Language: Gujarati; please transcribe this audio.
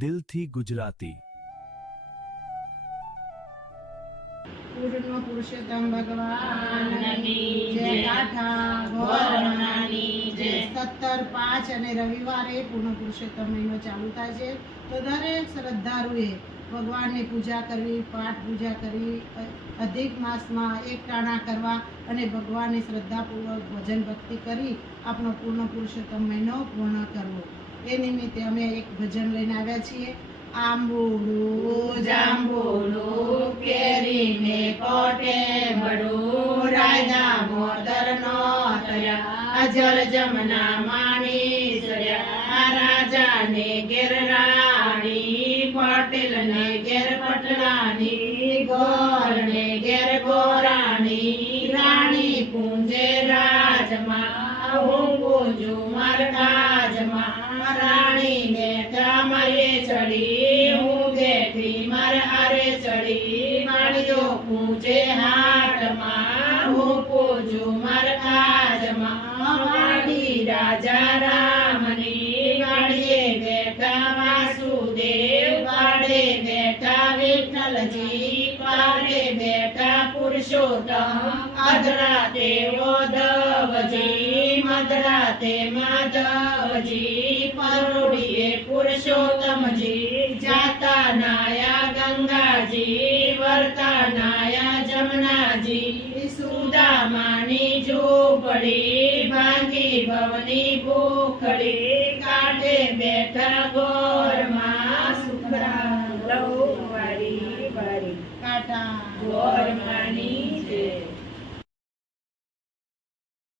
દિલથી ગુજરાતી। પૂર્ણ પુરુષોત્તમ ભગવાન ની જય જય। ગાંઠા ગોરમાની જય। 17/5 અને રવિવારે પૂર્ણ પુરુષોત્તમ મહિનો ચાલુ થાય છે, તો દરેક શ્રદ્ધાળુએ ભગવાનની પૂજા કરવી, પાઠ પૂજા કરવી, અધિક માસમાં એકટાણા કરવા અને ભગવાનની શ્રદ્ધાપૂર્વક ભજન ભક્તિ કરી આપણો પૂર્ણ પુરુષોત્તમ મહિનો પૂર્ણ કરવો। એ નિમિત્તે અમે એક ભજન લઈને આવ્યા છીએ। આંબોડું જાંબુડું કેરીને કોટે બડું રાયદા મોદરનો તર્યા જળ જમના માણી સર્યા રાજાને ઘેર રાણી પટેલને ઘેર પટલાની ગોરને ઘેર ગોરાણી રાણી પૂંજે રાજમાં હું પૂંજું માર કાજમાં રાણીને મારે ચડી હું બેઠી મારે આરે ચડી માળીઓ પૂજે હાટમાં હું પૂજું માર કાજમાં વાડી રાજા રામની વાડીએ બેઠા વાસુદેવ વાડે બેઠા વિઠ્ઠલજી વાડે બેઠા પુરુષોત્તમ અધરાતે ઓધવજી મધરાતે માધવજી પરોડીએ પુરુષોત્તમજી જાતા નાયા ગંગાજી વર્તા નાયા જમનાજી સુદામાની ઝૂંપડી ભાંગી ભવની ભૂખડી કાઢે બેઠા ગોરમાં સુખરા લઉ વારી વારી કાટા ગોરમાની